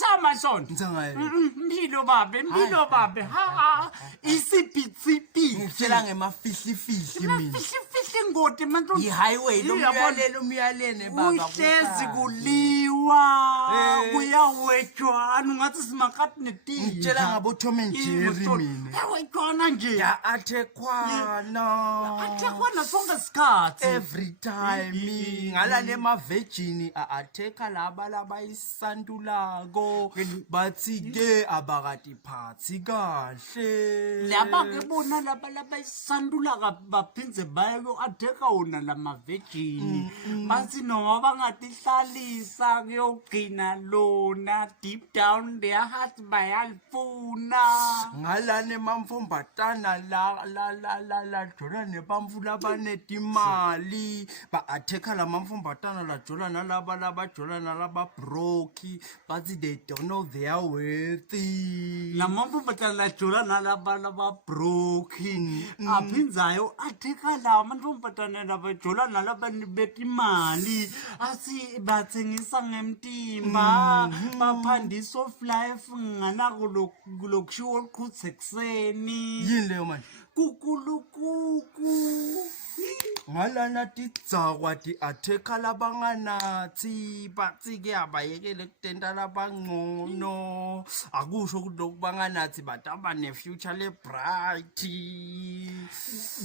sama sona mpilo babe ha isiphi ngitshela ngemafihli mina fihli ngodi manto i-highway lo myalene baba uhlezi kuliwa kuyawetshwana ungathi simakati netinja ngitshela ngabo Tom and Jerry mina yawetshwana nje athekwana sonke isikhathi every time ngalale ema-virgin athekha laba isantulako bathi ke abakati phathi kahle laba-ke bona laba isandula baphinze bayo-atheka wona lama-virgin bathi noma bangatihlalisa kuyogcina lona deep down their heart bayalifuna ngalane mamfombatana la jola nebamfu labanetimali ba-atheka la mamfombatana la jola nalaba jola nalaba broki bathi they don't know their worth lamamfumbatana lajola nalaba broken aphinzayo atheka lawa manfumbatana labajola nalaba betimali athi bathengisa ngemtimba baphandisa of life ngana kulokushiwo oluqhutha ekuseni yini leyo manje kukulukuku ngalana tidzakwa ti-atheka labanganathi bathi-ke abayekele kutenta labangcono akusho ukuthi lokhu banganathi bataba ne-future le-bright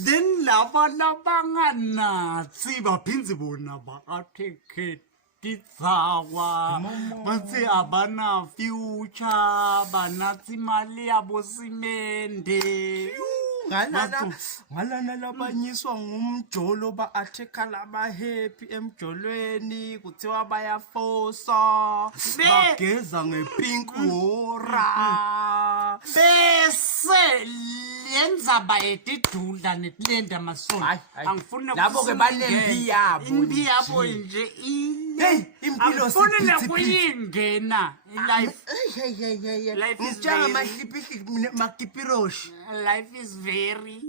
then laba labanganathi baphinze bona ba-atheke tidzakwa bathi abana future banathi imali yabo simende ngalana labanyiswa ngumjolo ba-atheka laba-happy emjolweni kuthiwa bayafosa bageza ngepink wora bese lenzaba etidudla netilenda masona angifuni labo-ke banempi yabo impi yabo nje impilo angifuni nekuyingena life ngitshanga makipiroshi life is very